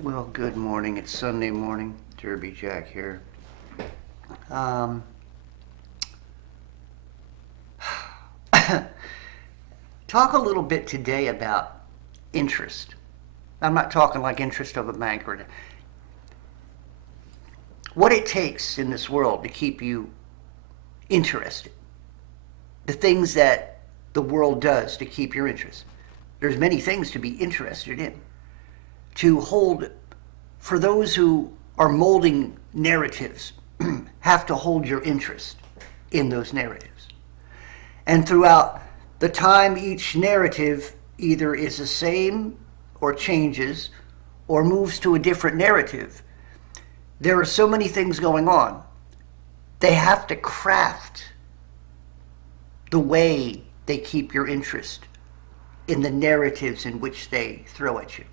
Well, good morning. It's Sunday morning. Derby Jack here. Um, Talk a little bit today about interest. I'm not talking like interest of a bank or what it takes in this world to keep you interested. The things that the world does to keep your interest. There's many things to be interested in. To hold, for those who are molding narratives, have to hold your interest in those narratives. And throughout the time, each narrative either is the same or changes or moves to a different narrative. There are so many things going on. They have to craft the way they keep your interest in the narratives in which they throw at you.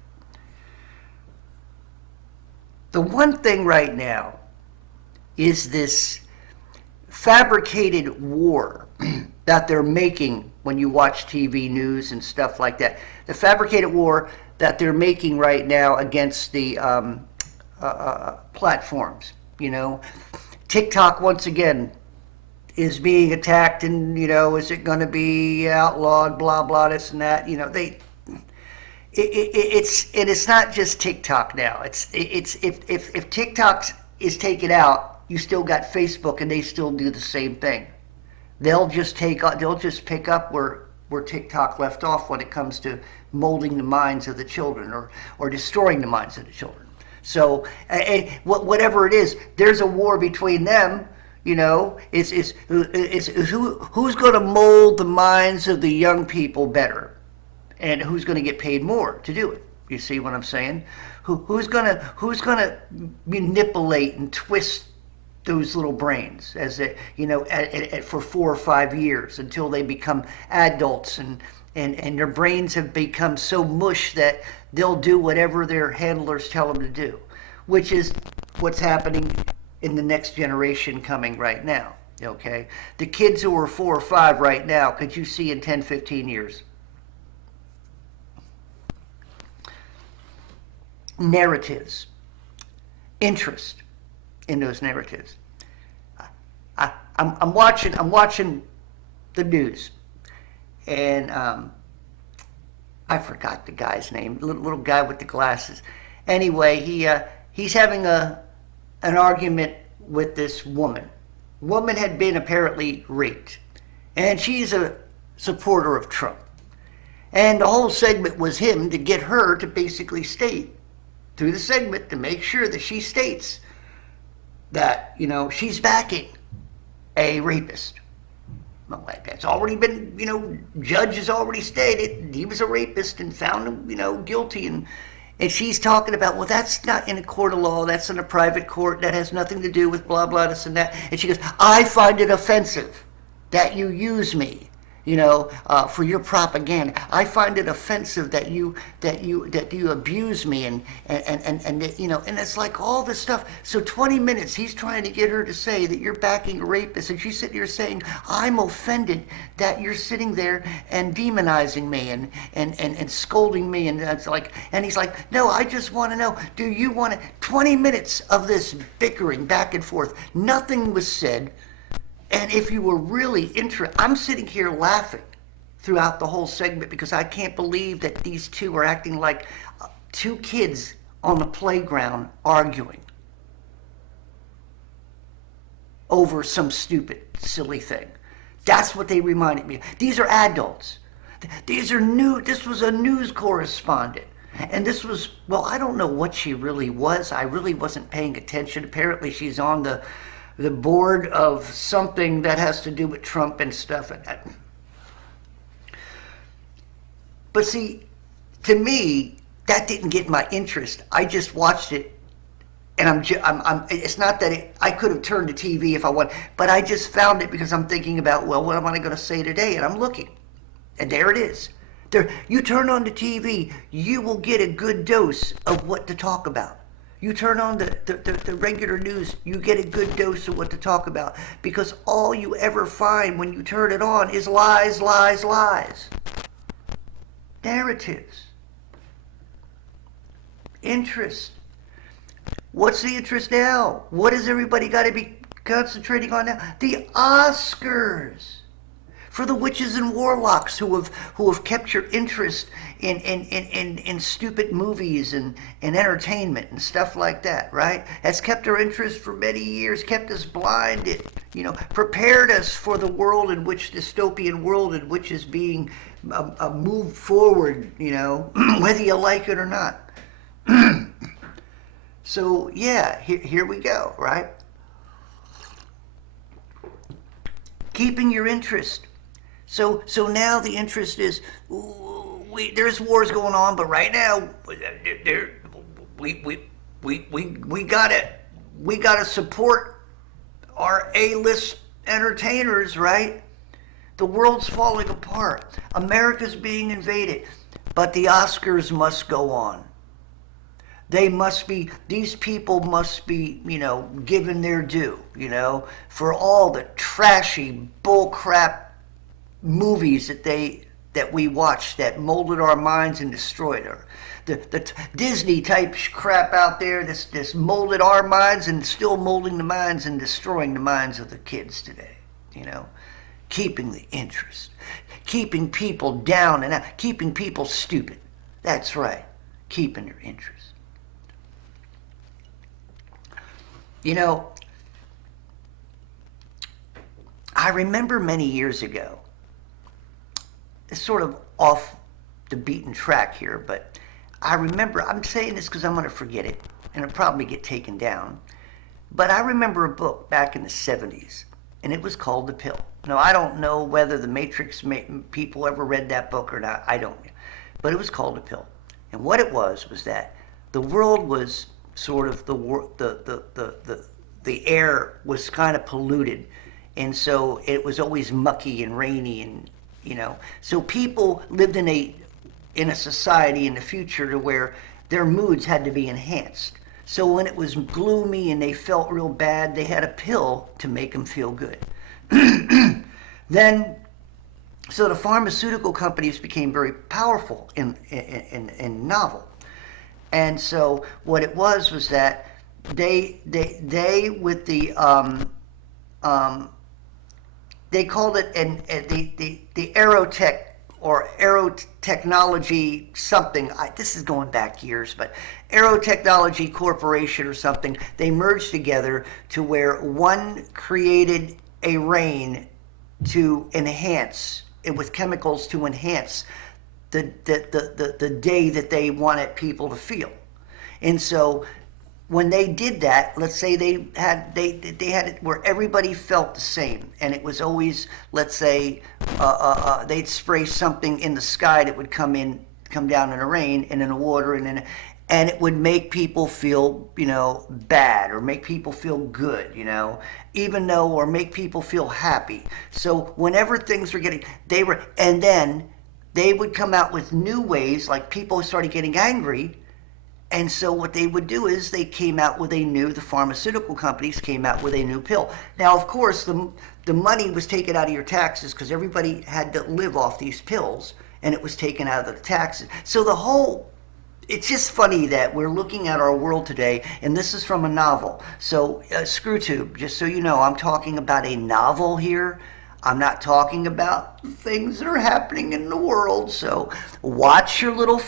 The one thing right now is this fabricated war that they're making when you watch TV news and stuff like that. The fabricated war that they're making right now against the platforms. TikTok once again is being attacked, and is it going to be outlawed? Blah blah, this and that. It's not just TikTok now. It's if TikTok is taken out, you still got Facebook, and they still do the same thing. They'll just pick up where TikTok left off when it comes to molding the minds of the children or destroying the minds of the children. So whatever it is, there's a war between them. It's who's going to mold the minds of the young people better, and who's going to get paid more to do it. You see what I'm saying? Who's gonna manipulate and twist those little brains as for 4 or 5 years until they become adults, and their brains have become so mush that they'll do whatever their handlers tell them to do, which is what's happening in the next generation coming right now. Okay, the kids who are 4 or 5 right now, could you see in 10, 15 years? Narratives, interest in those narratives. I'm watching the news, and I forgot the guy's name, little guy with the glasses. Anyway, he's having an argument with this woman. Woman had been apparently raped, and she's a supporter of Trump. And the whole segment was him to get her to basically state through the segment to make sure that she states that she's backing a rapist. Well, that's already been, judge has already stated he was a rapist and found him, guilty. And she's talking about, well, that's not in a court of law. That's in a private court. That has nothing to do with blah, blah, this and that. And she goes, I find it offensive that you use me, for your propaganda. I find it offensive that you abuse me and it's like all this stuff. So 20 minutes he's trying to get her to say that you're backing a rapist, and she's sitting here saying, I'm offended that you're sitting there and demonizing me and scolding me, and it's like, and he's like, no, I just want to know, do you want to? 20 minutes of this bickering back and forth. Nothing was said. And if you were really interested, I'm sitting here laughing throughout the whole segment because I can't believe that these two are acting like 2 kids on the playground arguing over some stupid, silly thing. That's what they reminded me of. These are adults. This was a news correspondent. And this was, well, I don't know what she really was. I really wasn't paying attention. Apparently she's on the board of something that has to do with Trump and stuff. But see, to me, that didn't get my interest. I just watched it, and it's not that I could have turned the TV if I wanted, but I just found it because I'm thinking about, well, what am I going to say today? And I'm looking, and there it is. There, you turn on the TV, you will get a good dose of what to talk about. You turn on the regular news, you get a good dose of what to talk about, because all you ever find when you turn it on is lies, lies, lies. Narratives. Interest. What's the interest now? What has everybody got to be concentrating on now? The Oscars. For the witches and warlocks who have kept your interest in stupid movies and entertainment and stuff like that, right? Has kept our interest for many years, kept us blinded, prepared us for the world in which, dystopian world in which is being moved forward, whether you like it or not. So yeah, here we go, right? Keeping your interest. So now the interest is, there's wars going on, but right now we gotta support our A-list entertainers, right? The world's falling apart. America's being invaded, but the Oscars must go on. These people must be, given their due, for all the trashy bullcrap movies that we watched that molded our minds and destroyed her. The Disney type crap out there that's molded our minds and still molding the minds and destroying the minds of the kids today. Keeping the interest, keeping people down and out, keeping people stupid. That's right, keeping your interest. I remember many years ago, it's sort of off the beaten track here, but I remember, I'm saying this because I'm going to forget it, and it'll probably get taken down, but I remember a book back in the 70s, and it was called The Pill. Now, I don't know whether the Matrix people ever read that book or not, I don't, but it was called The Pill. And what it was that the world was sort of, the air was kind of polluted, and so it was always mucky and rainy, and so people lived in a society in the future to where their moods had to be enhanced. So when it was gloomy and they felt real bad, they had a pill to make them feel good. So the pharmaceutical companies became very powerful in novel. And so what it was that they with the they called it the Aerotech or Aerotechnology something. This is going back years, but Aerotechnology Corporation or something. They merged together to where one created a rain to enhance it with chemicals to enhance the day that they wanted people to feel. And so when they did that, let's say they had it where everybody felt the same, and it was always, let's say, they'd spray something in the sky that would come down in the rain and in the water, and it would make people feel, bad, or make people feel good, or make people feel happy. So whenever things were and then they would come out with new ways, like people started getting angry. And so what they would do is the pharmaceutical companies came out with a new pill. Now, of course, the money was taken out of your taxes because everybody had to live off these pills, and it was taken out of the taxes. So it's just funny that we're looking at our world today, and this is from a novel. So, ScrewTube, just so you know, I'm talking about a novel here. I'm not talking about things that are happening in the world. So watch your little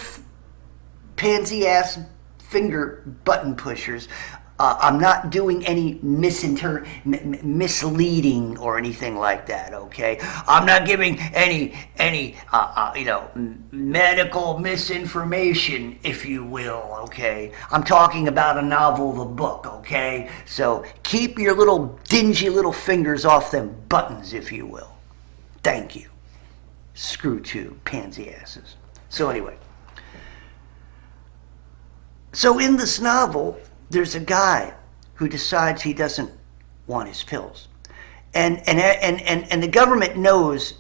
pansy ass finger button pushers. I'm not doing any misleading or anything like that, okay? I'm not giving any medical misinformation, if you will, okay? I'm talking about a novel, the book, okay? So keep your little dingy little fingers off them buttons, if you will. Thank you. ScrewTube, pansy asses. So anyway. So in this novel, there's a guy who decides he doesn't want his pills. And the government knows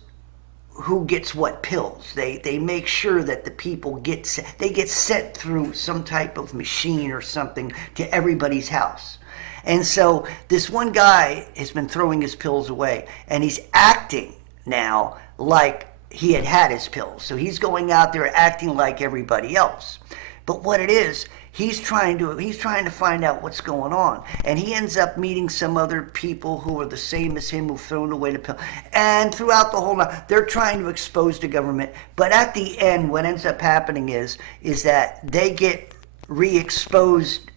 who gets what pills. They make sure that the people get sent through some type of machine or something to everybody's house. And so this one guy has been throwing his pills away, and he's acting now like he had his pills. So he's going out there acting like everybody else. But what it is, he's trying to find out what's going on, and he ends up meeting some other people who are the same as him, who've thrown away the pill. And throughout the whole night, they're trying to expose the government. But at the end, what ends up happening is that they get re-exposed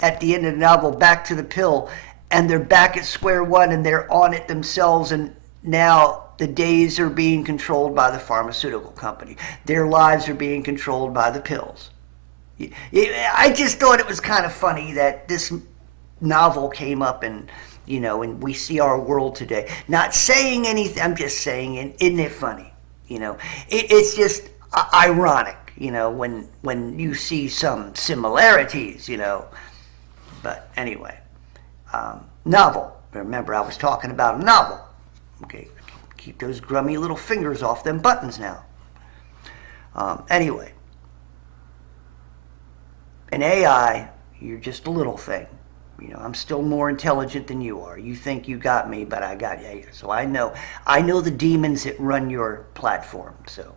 at the end of the novel back to the pill, and they're back at square one, and they're on it themselves, and now the days are being controlled by the pharmaceutical company. Their lives are being controlled by the pills. I just thought it was kind of funny that this novel came up, and and we see our world today. Not saying anything, I'm just saying, isn't it funny? It's just ironic, when you see some similarities, But anyway, novel. Remember, I was talking about a novel. Okay, keep those grummy little fingers off them buttons now. Anyway, in AI, you're just a little thing. I'm still more intelligent than you are. You think you got me, but I got you. So I know the demons that run your platform. So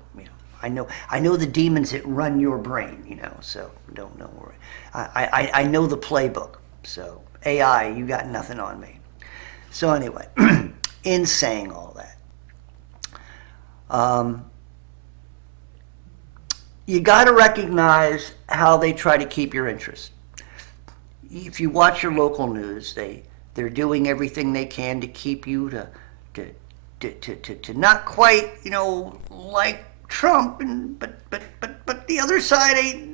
I know the demons that run your brain. So don't worry. I know the playbook. So AI, you got nothing on me. So anyway, in saying all that, you got to recognize how they try to keep your interest. If you watch your local news, they're doing everything they can to keep you to not quite like Trump, but the other side ain't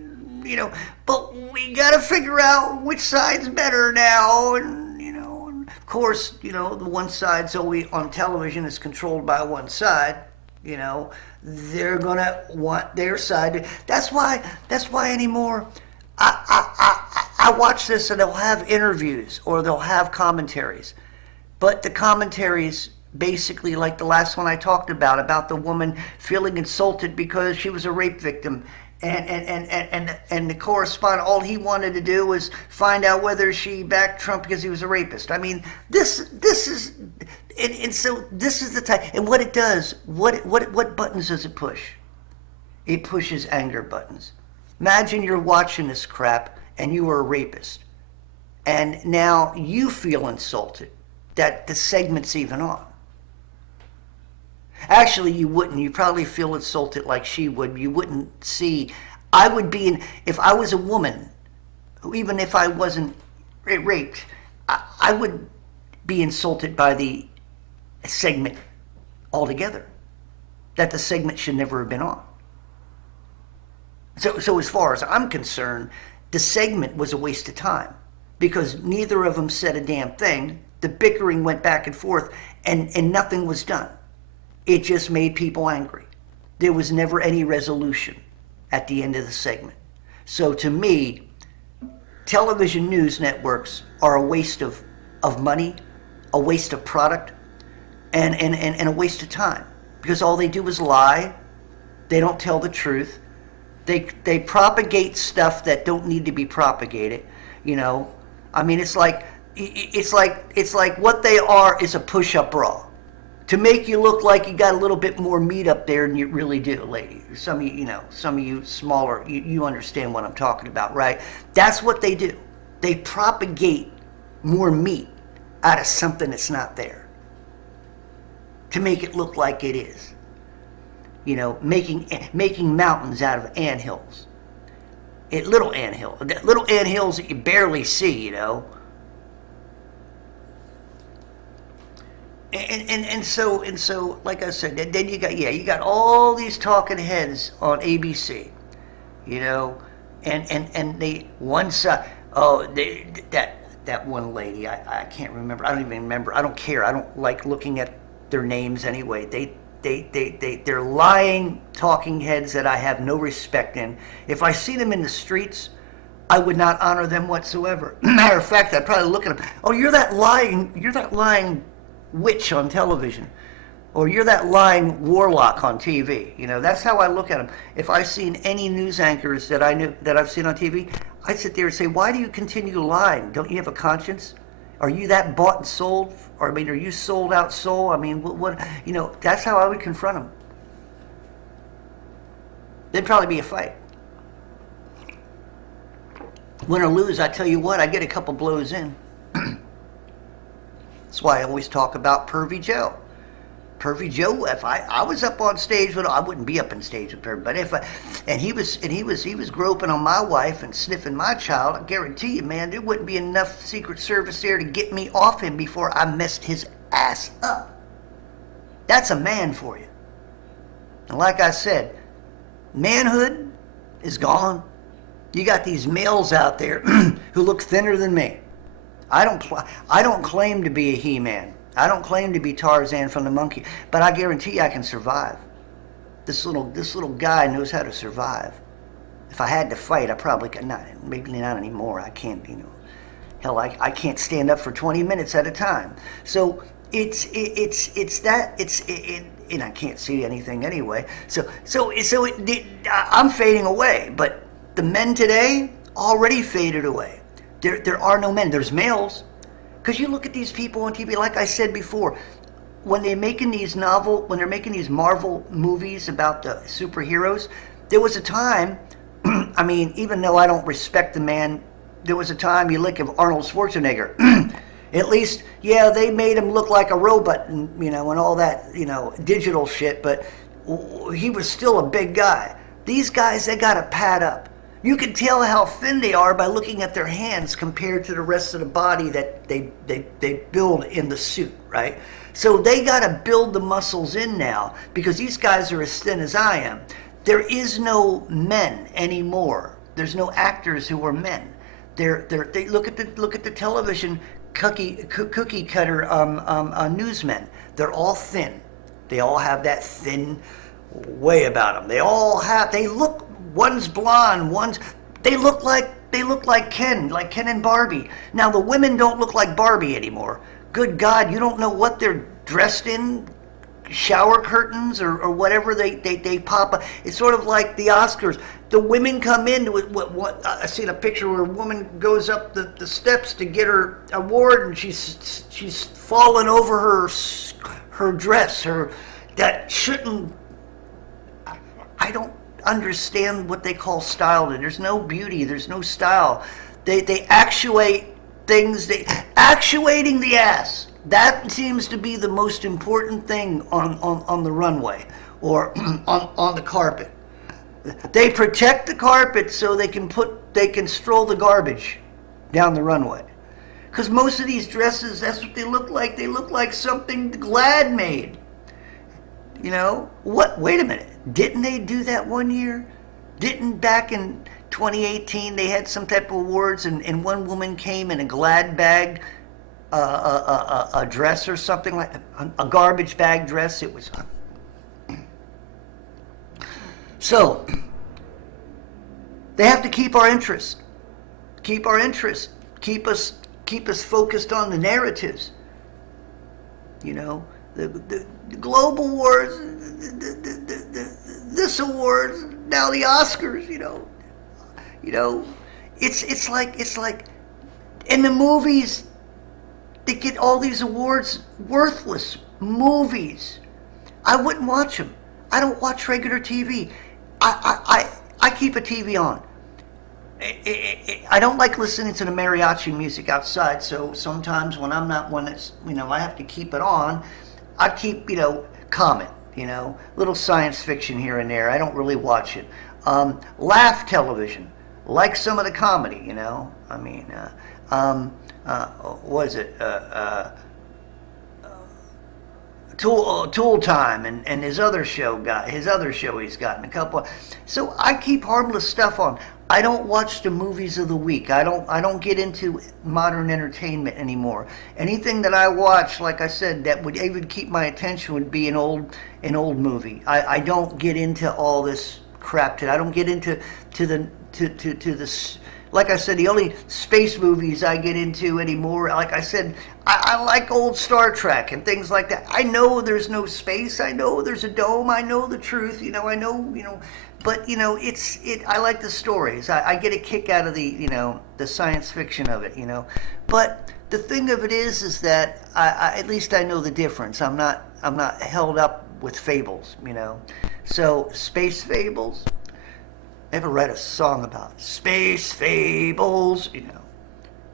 but we got to figure out which side's better now, and of course the one side's always on television is controlled by one side. They're gonna want their side. That's why anymore. I watch this, and they'll have interviews or they'll have commentaries, but the commentaries basically like the last one I talked about the woman feeling insulted because she was a rape victim, and the correspondent, all he wanted to do was find out whether she backed Trump because he was a rapist. I mean, this is. And so this is the type, and what it does, what buttons does it push? It pushes anger buttons. Imagine you're watching this crap and you are a rapist, and now you feel insulted that the segment's even on. Actually, you wouldn't. You probably feel insulted like she would. You wouldn't see. I would be if I was a woman, even if I wasn't raped, I would be insulted by the segment altogether, that the segment should never have been on. So as far as I'm concerned, the segment was a waste of time because neither of them said a damn thing. The bickering went back and forth, and nothing was done. It just made people angry. There was never any resolution at the end of the segment. So to me, television news networks are a waste of money, a waste of product, and a waste of time, because all they do is lie. They don't tell the truth. They propagate stuff that don't need to be propagated. I mean, it's like what they are is a push-up bra to make you look like you got a little bit more meat up there than you really do, lady. Some of you smaller, you understand what I'm talking about, right? That's what they do. They propagate more meat out of something that's not there to make it look like it is. Making mountains out of anthills. Little anthills that you barely see, And so, like I said, then you got all these talking heads on ABC, and they one side. That one lady, I can't remember. I don't even remember. I don't care. I don't like looking at their names anyway. They're lying talking heads that I have no respect in. If I see them in the streets, I would not honor them whatsoever. Matter of fact, I'd probably look at them. Oh, you're that lying witch on television, or you're that lying warlock on TV. That's how I look at them. If I've seen any news anchors that I've seen on TV, I sit there and say, why do you continue lying? Don't you have a conscience? Are you that bought and sold? Or, are you sold out soul? What that's how I would confront them. There'd probably be a fight. Win or lose, I tell you what, I get a couple blows in. That's why I always talk about Pervy Joe. Pervy Joe, if I was up on stage with, I wouldn't be up on stage with Pervy, but he was groping on my wife and sniffing my child, I guarantee you, man, there wouldn't be enough Secret Service there to get me off him before I messed his ass up. That's a man for you. And like I said, manhood is gone. You got these males out there who look thinner than me. I don't claim to be a He-Man. I don't claim to be Tarzan from the Monkey, but I guarantee you I can survive. This little guy knows how to survive. If I had to fight, I probably could not. Maybe not anymore. I can't, hell, I can't stand up for 20 minutes at a time. So and I can't see anything anyway. I'm fading away. But the men today already faded away. There are no men. There's males. Because you look at these people on TV, like I said before, when they're making these Marvel movies about the superheroes, there was a time, I mean, even though I don't respect the man, there was a time you look at Arnold Schwarzenegger. At least, yeah, they made him look like a robot and, and all that, digital shit, but he was still a big guy. These guys, they got to pad up. You can tell how thin they are by looking at their hands compared to the rest of the body that they build in the suit, right? So they got to build the muscles in now because these guys are as thin as I am. There is no men anymore. There's no actors who are men. They look at the television cookie cutter newsmen. They're all thin. They all have that thin way about them. They look. One's blonde, they look like Ken and Barbie. Now the women don't look like Barbie anymore. Good God, you don't know what they're dressed in, shower curtains or whatever they pop up. It's sort of like the Oscars. The women come in with what I seen a picture where a woman goes up the steps to get her award and she's fallen over her dress. That shouldn't. I don't understand what they call style. There's no beauty. There's no style. They actuate things. Actuating the ass. That seems to be the most important thing on the runway or on the carpet. They protect the carpet so they can stroll the garbage down the runway. Because most of these dresses, that's what they look like. They look like something Glad made. What? Wait a minute. Didn't they do that one year? Didn't back in 2018 they had some type of awards and one woman came in a Glad bag, a dress or something like a garbage bag dress. It was. So they have to keep our interest. Keep our interest. Keep us focused on the narratives. The global wars, this awards, now the Oscars, it's like in the movies they get all these awards, worthless movies. I wouldn't watch them. I don't watch regular TV. I keep a TV on. I don't like listening to the mariachi music outside, so sometimes when I'm not one that's, I have to keep it on, I keep, comment, little science fiction here and there. I don't really watch it. Laugh television, like some of the comedy, what is it? Tool Time and his other show he's gotten a couple of, so I keep harmless stuff on. I don't watch the movies of the week. I don't get into modern entertainment anymore. Anything that I watch, like I said, that would even keep my attention would be an old movie. I don't get into all this crap. I don't get into the like I said, the only space movies I get into anymore, like I said, I like old Star Trek and things like that. I know there's no space. I know there's a dome. I know the truth. I know, but I like the stories. I get a kick out of the science fiction of it, But the thing of it is that I at least I know the difference. I'm not held up with fables, So space fables. Ever write a song about space fables, you know?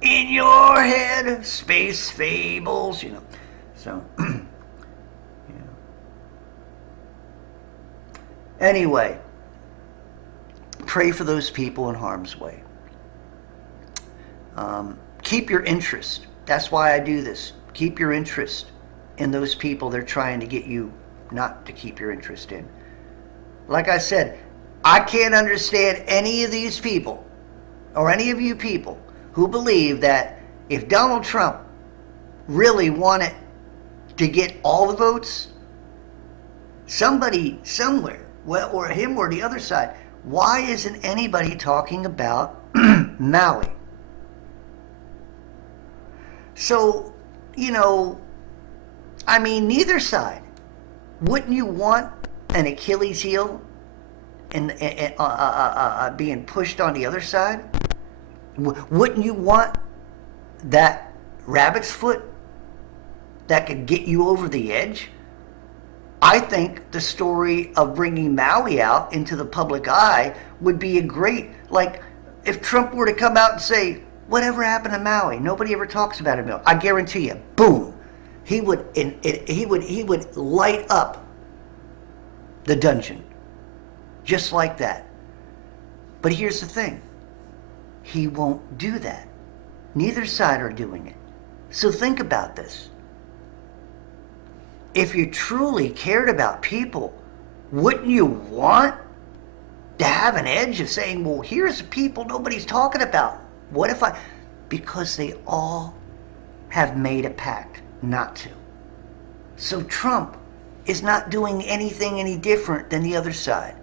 In your head, space fables, you know. So, yeah. Anyway, pray for those people in harm's way. Keep your interest. That's why I do this. Keep your interest in those people they're trying to get you not to keep your interest in. Like I said, I can't understand any of these people or any of you people who believe that if Donald Trump really wanted to get all the votes, somebody somewhere, well, or him or the other side, why isn't anybody talking about Maui? So, you know, I mean, neither side. Wouldn't you want an Achilles heel and being pushed on the other side? Wouldn't you want that rabbit's foot that could get you over the edge? I think the story of bringing Maui out into the public eye would be a great, like, if Trump were to come out and say, whatever happened to Maui? Nobody ever talks about it. I guarantee you, boom, he would light up the dungeon, just like that. But here's the thing: he won't do that. Neither side are doing it. So think about this. If you truly cared about people, wouldn't you want to have an edge of saying, well, here's the people nobody's talking about? What if I... Because they all have made a pact not to. So Trump is not doing anything any different than the other side.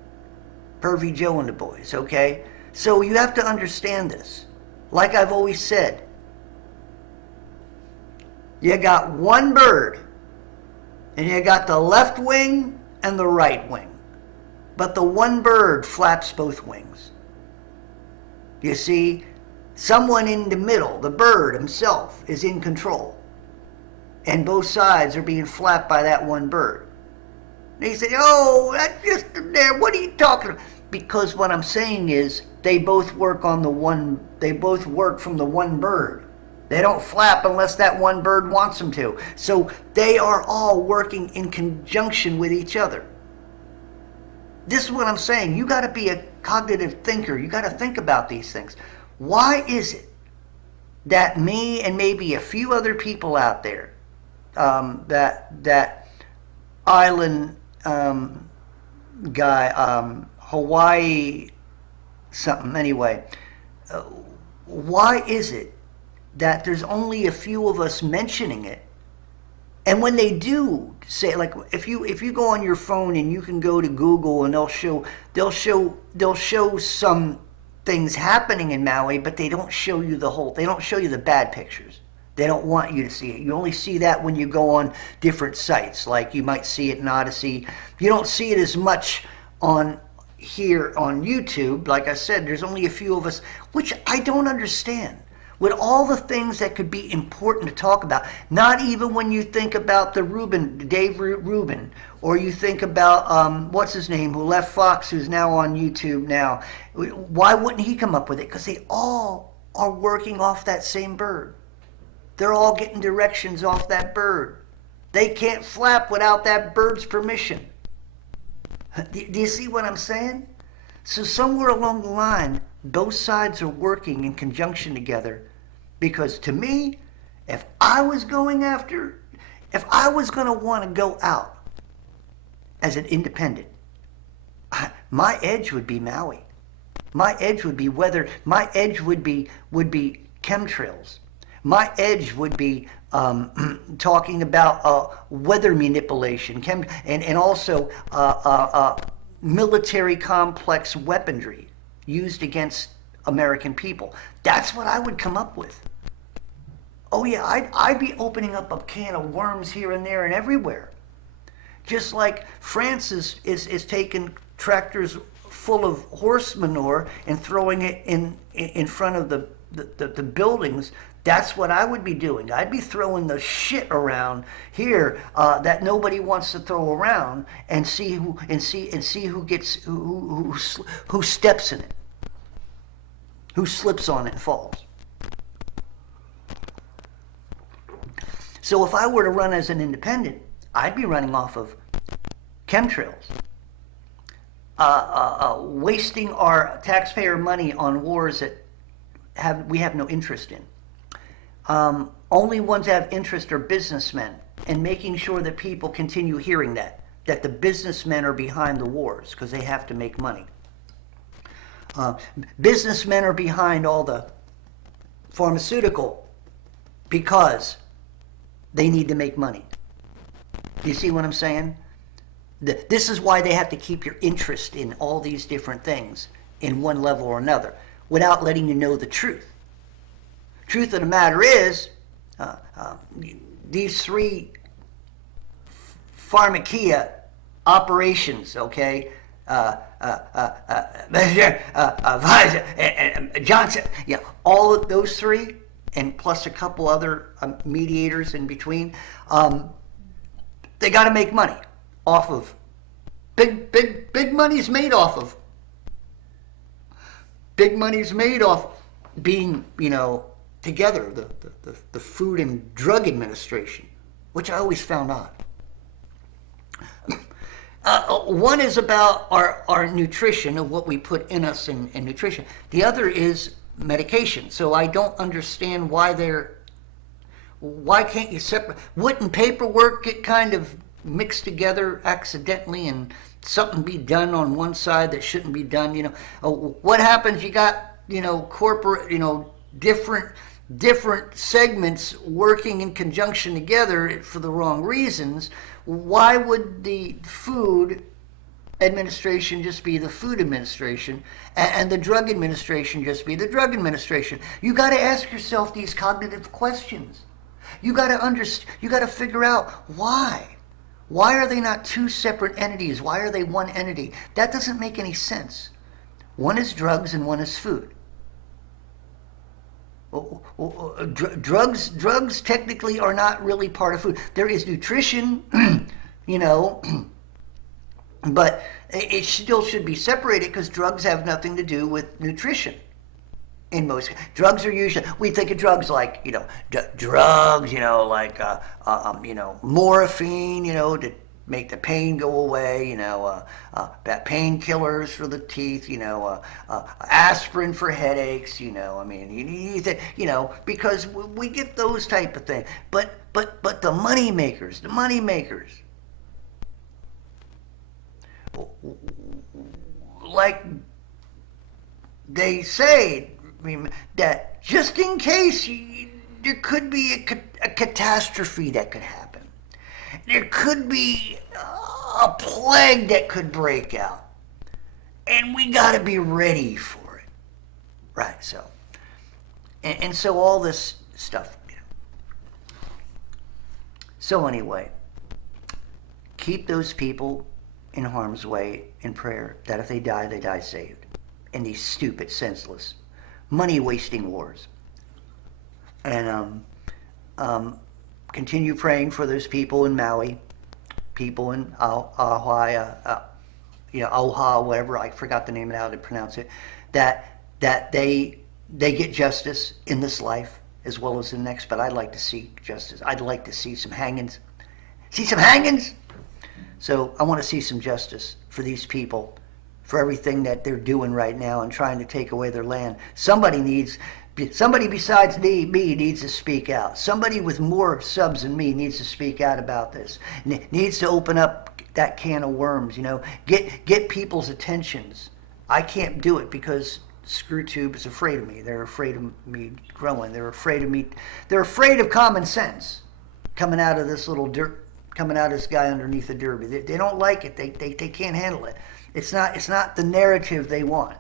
Pervy Joe and the boys, okay? So you have to understand this. Like I've always said, you got one bird, and you got the left wing and the right wing. But the one bird flaps both wings. You see, someone in the middle, the bird himself, is in control. And both sides are being flapped by that one bird. And he said, oh, that's just there. What are you talking about? Because what I'm saying is they both work on the one, they both work from the one bird. They don't flap unless that one bird wants them to. So they are all working in conjunction with each other. This is what I'm saying. You got to be a cognitive thinker. You got to think about these things. Why is it that me and maybe a few other people out there, that island guy, Hawaii something, anyway, why is it that there's only a few of us mentioning it? And when they do say, like, if you go on your phone and you can go to Google and they'll show some things happening in Maui, but they don't show you they don't show you the bad pictures. They don't want you to see it. You only see that when you go on different sites, like you might see it in Odyssey. You don't see it as much on here on YouTube. Like I said, there's only a few of us, which I don't understand. With all the things that could be important to talk about, not even when you think about Dave Rubin, or you think about, what's his name, who left Fox, who's now on YouTube now. Why wouldn't he come up with it? Because they all are working off that same bird. They're all getting directions off that bird. They can't flap without that bird's permission. Do you see what I'm saying? So somewhere along the line, both sides are working in conjunction together. Because to me, if I was going to want to go out as an independent, my edge would be Maui. My edge would be weather. My edge would be chemtrails. My edge would be talking about weather manipulation and also military complex weaponry used against American people. That's what I would come up with. Oh yeah, I'd be opening up a can of worms here and there and everywhere. Just like France is taking tractors full of horse manure and throwing it in front of the buildings, that's what I would be doing. I'd be throwing the shit around here that nobody wants to throw around, and see who gets who steps in it, who slips on it and falls. So if I were to run as an independent, I'd be running off of chemtrails, wasting our taxpayer money on wars that we have no interest in. Only ones that have interest are businessmen, and making sure that people continue hearing that the businessmen are behind the wars because they have to make money. Businessmen are behind all the pharmaceutical because they need to make money. Do you see what I'm saying? This is why they have to keep your interest in all these different things in one level or another without letting you know the truth. Truth of the matter is, these three pharmacia operations, okay, Johnson, yeah, all of those three, and plus a couple other mediators in between, they got to make money off of big money's made off of being, together, the Food and Drug Administration, which I always found odd. One is about our nutrition, of what we put in us in nutrition. The other is medication. So I don't understand why can't you separate? Wouldn't paperwork get kind of mixed together accidentally and something be done on one side that shouldn't be done? What happens? You got, corporate, different segments working in conjunction together for the wrong reasons. Why would the Food Administration just be the Food Administration and the Drug Administration just be the Drug Administration? You got to ask yourself these cognitive questions. You got to figure out why. Why are they not two separate entities? Why are they one entity? That doesn't make any sense. One is drugs and one is food. Drugs technically are not really part of food. There is nutrition, but it still should be separated because drugs have nothing to do with nutrition. In most drugs are usually, we think of drugs like drugs, like morphine, to make the pain go away, that painkillers for the teeth, aspirin for headaches, because we get those type of things. But the money makers, like they say, that just in case there could be a catastrophe that could happen. There could be a plague that could break out. And we got to be ready for it. Right, so. And so all this stuff. So anyway, keep those people in harm's way in prayer, that if they die saved. In these stupid, senseless, money-wasting wars. And continue praying for those people in Maui, people in Oahu, whatever, I forgot the name of how to pronounce it, that they get justice in this life as well as the next. But I'd like to see justice. I'd like to see some hangings. See some hangings? So I want to see some justice for these people, for everything that they're doing right now and trying to take away their land. Somebody besides me needs to speak out. Somebody with more subs than me needs to speak out about this. Needs to open up that can of worms, get people's attentions. I can't do it because ScrewTube is afraid of me. They're afraid of me growing. They're afraid of me. They're afraid of common sense coming out of this little dirt, coming out of this guy underneath the derby. They don't like it. They can't handle it. It's not the narrative they want.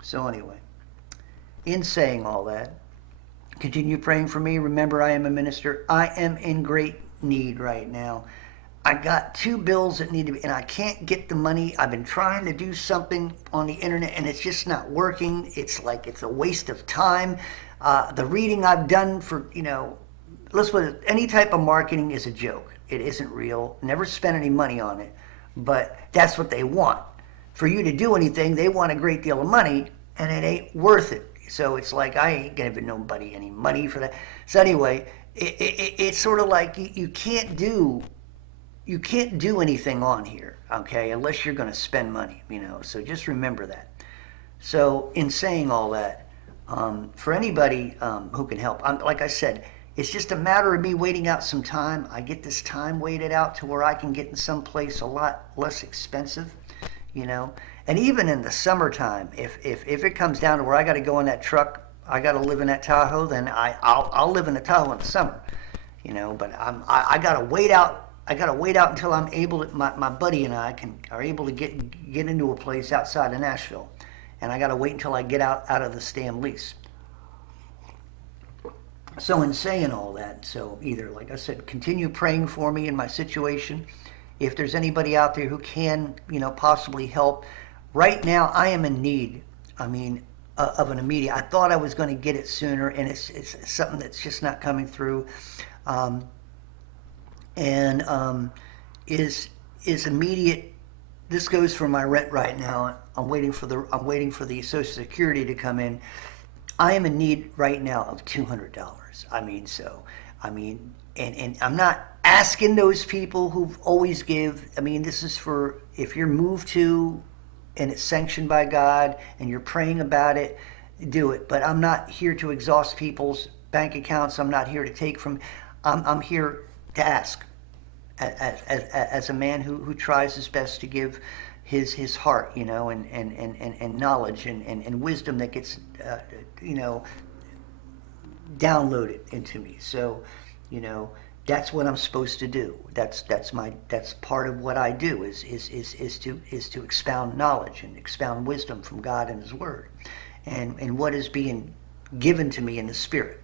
So anyway, in saying all that, continue praying for me. Remember, I am a minister. I am in great need right now. I got 2 bills that need to be, and I can't get the money. I've been trying to do something on the internet, and it's just not working. It's like it's a waste of time. The reading I've done for, let's put it, any type of marketing is a joke. It isn't real. Never spent any money on it, but that's what they want. For you to do anything, they want a great deal of money, and it ain't worth it. So it's like I ain't giving nobody any money for that. So anyway, it's sort of like you can't do anything on here, okay, unless you're going to spend money, so just remember that. So in saying all that, for anybody who can help, like I said, it's just a matter of me waiting out some time. I get this time waited out to where I can get in some place a lot less expensive, and even in the summertime, if it comes down to where I got to go in that truck, I got to live in that Tahoe, then I'll live in the Tahoe in the summer, but I got to wait out. I got to wait out until I'm able to, my buddy and I are able to get into a place outside of Nashville. And I got to wait until I get out of the stam lease. So in saying all that, so either, like I said, continue praying for me in my situation. If there's anybody out there who can, possibly help. Right now, I am in need, of an immediate. I thought I was going to get it sooner, and it's something that's just not coming through. Is immediate. This goes for my rent right now. I'm waiting for the Social Security to come in. I am in need right now of $200. And I'm not asking those people who always give. This is for if you're moved to and it's sanctioned by God and you're praying about it, do it. But I'm not here to exhaust people's bank accounts. I'm not here to take from. I'm here to ask. As a man who tries his best to give his heart, and knowledge and wisdom that gets, downloaded into me. So, that's what I'm supposed to do. That's part of what I do is to expound knowledge and expound wisdom from God and His Word, and what is being given to me in the Spirit.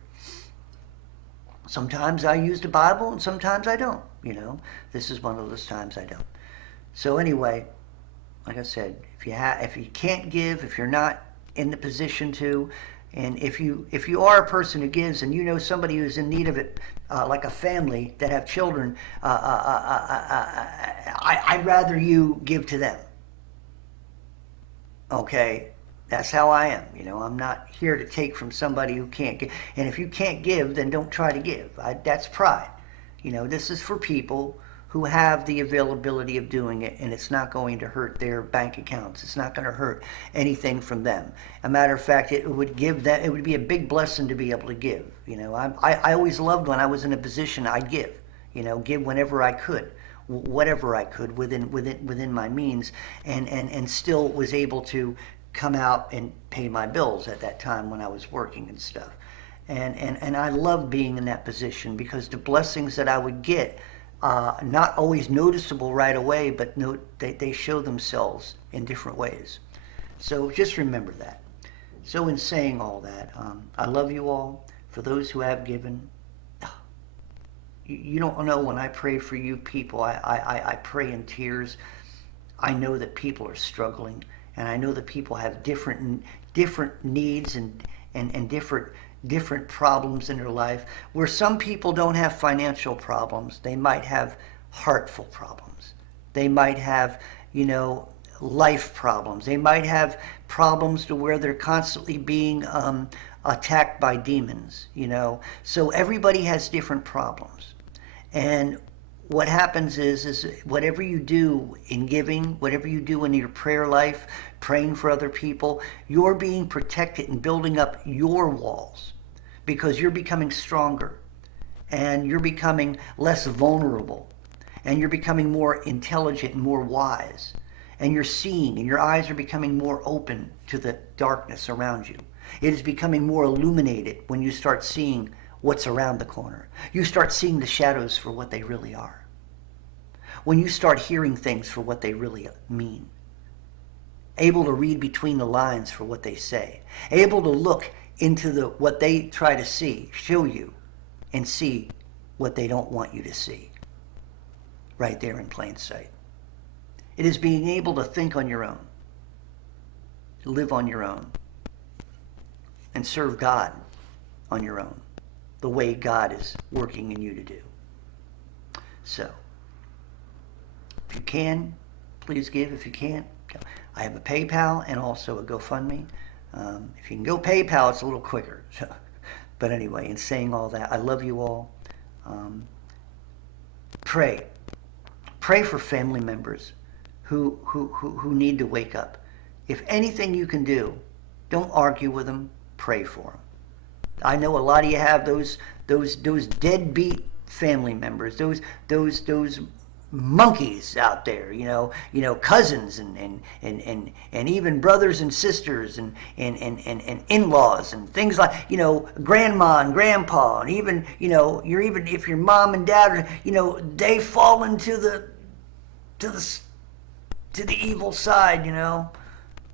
Sometimes I use the Bible and sometimes I don't, This is one of those times I don't. So anyway, like I said, if you can't give, if you're not in the position to, and if you are a person who gives and somebody who's in need of it, like a family that have children, I'd rather you give to them. Okay? That's how I am. I'm not here to take from somebody who can't give. And if you can't give, then don't try to give. That's pride. This is for people who have the availability of doing it, and it's not going to hurt their bank accounts. It's not going to hurt anything from them. A matter of fact, it would be a big blessing to be able to give. I always loved when I was in a position I'd give. Give whenever I could, whatever I could within my means, and still was able to come out and pay my bills at that time when I was working and stuff. And I loved being in that position because the blessings that I would get, not always noticeable right away, but they show themselves in different ways. So just remember that. So in saying all that, I love you all. For those who have given, you don't know, when I pray for you people, I pray in tears. I know that people are struggling. And I know that people have different needs and different problems in their life. Where some people don't have financial problems, they might have heartful problems. They might have, life problems. They might have problems to where they're constantly being attacked by demons. So everybody has different problems. And what happens is whatever you do in giving, whatever you do in your prayer life, praying for other people, you're being protected and building up your walls because you're becoming stronger and you're becoming less vulnerable and you're becoming more intelligent and more wise, and you're seeing and your eyes are becoming more open to the darkness around you. It is becoming more illuminated when you start seeing what's around the corner. You start seeing the shadows for what they really are. When you start hearing things for what they really mean. Able to read between the lines for what they say. Able to look into what they try to show you, and see what they don't want you to see. right there in plain sight. It is being able to think on your own, live on your own, and serve God on your own, the way God is working in you to do. So, if you can, please give. If you can't, I have a PayPal and also a GoFundMe. If you can go PayPal, it's a little quicker. But anyway, in saying all that, I love you all. Pray. Pray for family members who need to wake up. If anything you can do, don't argue with them. Pray for them. I know a lot of you have those deadbeat family members, those monkeys out there, cousins and even brothers and sisters and in-laws and things like, grandma and grandpa, and even, you're even if your mom and dad are, they fall into the evil side,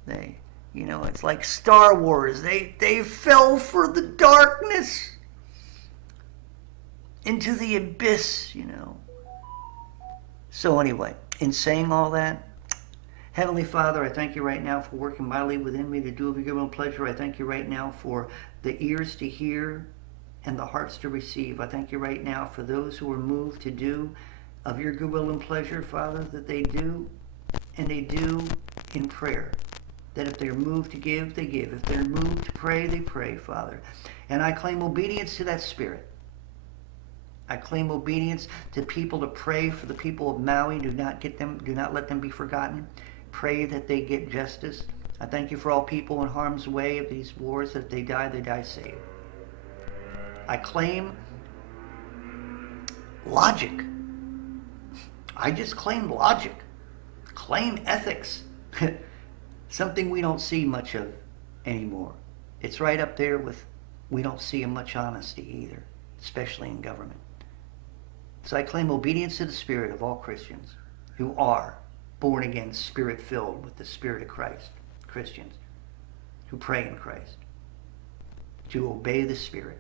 they, it's like Star Wars. They fell for the darkness into the abyss, So anyway, in saying all that, Heavenly Father, I thank you right now for working mightily within me to do of your good will and pleasure. I thank you right now for the ears to hear and the hearts to receive. I thank you right now for those who are moved to do of your good will and pleasure, Father, that they do, and they do in prayer. That if they're moved to give, they give. If they're moved to pray, they pray, Father. And I claim obedience to that spirit. I claim obedience to people to pray for the people of Maui. Do not let them be forgotten. Pray that they get justice. I thank you for all people in harm's way of these wars, that if they die saved. I claim logic. I just claim logic. Claim ethics. Something we don't see much of anymore. It's right up there with, we don't see much honesty either, especially in government. So I claim obedience to the Spirit of all Christians who are born again, Spirit-filled with the Spirit of Christ. Christians who pray in Christ, to obey the Spirit.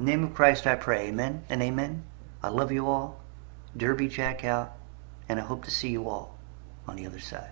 In the name of Christ I pray, amen and amen. I love you all. Derby Jack out, and I hope to see you all on the other side.